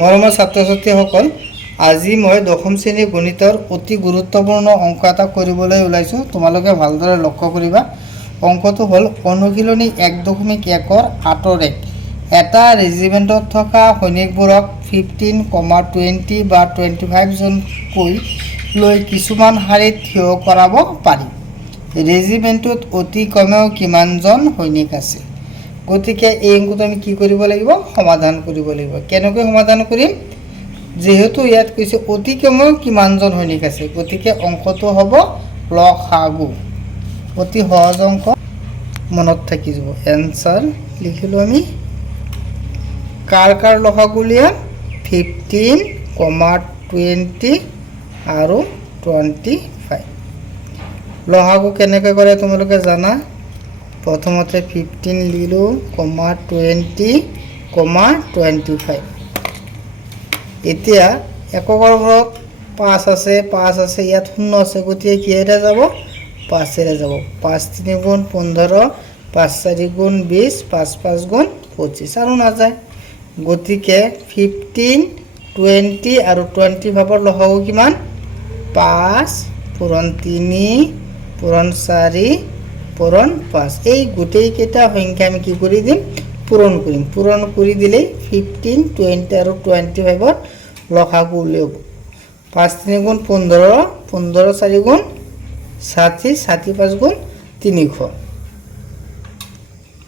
মৰমৰ ছাত্ৰ ছাত্ৰীসকল, আজি মই দশম শ্ৰেণীৰ গণিতৰ অতি গুৰুত্বপূৰ্ণ অংক এটা কৰিবলৈ ওলাইছোঁ। তোমালোকে ভালদৰে লক্ষ্য কৰিবা। অংকটো হ'ল অনুশীলনী 1.1 8 এটা ৰেজিমেণ্টত থকা সৈনিকবোৰক 15,20 বা 25 জনকৈ লৈ কিছুমান শাৰীত থিয় কৰাব পাৰি। ৰেজিমেণ্টটোত অতি কমেও কিমানজন সৈনিক আছে? গতিকে এই অংকটো আমি কি কৰিব লাগিব? সমাধান কৰিব লাগিব। কেনেকৈ সমাধান কৰিম? যেহেতু ইয়াত কৈছে অতি কমেও কিমানজন সৈনিক আছে, গতিকে অংকটো হ'ব লসাগু। অতি সহজ অংক, মনত থাকি যাব। এনচাৰ লিখিলোঁ আমি। কাৰ লসাগু উলিয়াম? 15, 20 আৰু 25। লসাগু কেনেকৈ কৰে তোমালোকে জানা? প্ৰথমতে 15 লিলোঁ, 20, 25। এতিয়া এককৰ ঘৰত 5 আছে, ইয়াত 0 আছে, গতিকে কিহেৰে যাব? 5ৰে যাব। 5 3 গুণ 15, 5 4 গুণ 20, 5 5 গুণ 25 আৰু নাযায়। গতিকে 15, 20 আৰু 25ৰ লসাগু কিমান? 5 পূৰণ 3 পূৰণ 4 পূৰণ 5। এই গোটেইকেইটা সংখ্যা আমি কি কৰি দিম? পূৰণ কৰিম। পূৰণ কৰি দিলেই 15, 20 আৰু 25ৰ লসাগু উলিয়াব। 5 3 গুণ 15, 15 4 গুণ 60, 60 5 গুণ 300।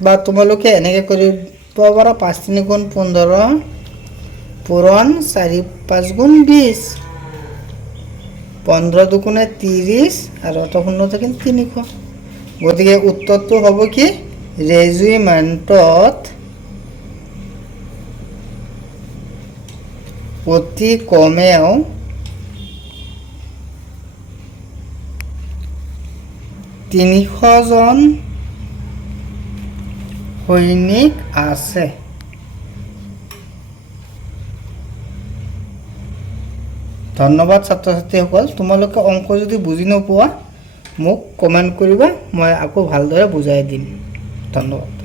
বা তোমালোকে এনেকৈ কৰিব পাৰা, 5 3 গুণ 15 পূৰণ 4 5 গুণ 20, 15 দুগুণে 30 আৰু এটা 0 থাকিল 300। গতিকে উত্তৰটো হ'ব কি? ৰেজিমেণ্টত অতি কমেও 300 জন সৈনিক আছে। ধন্যবাদ ছাত্ৰ ছাত্ৰীসকল। তোমালোকে অংক যদি বুজি নোপোৱা মোক কমেণ্ট কৰিবা, মই আকৌ ভালদৰে বুজাই দিম। ধন্যবাদ।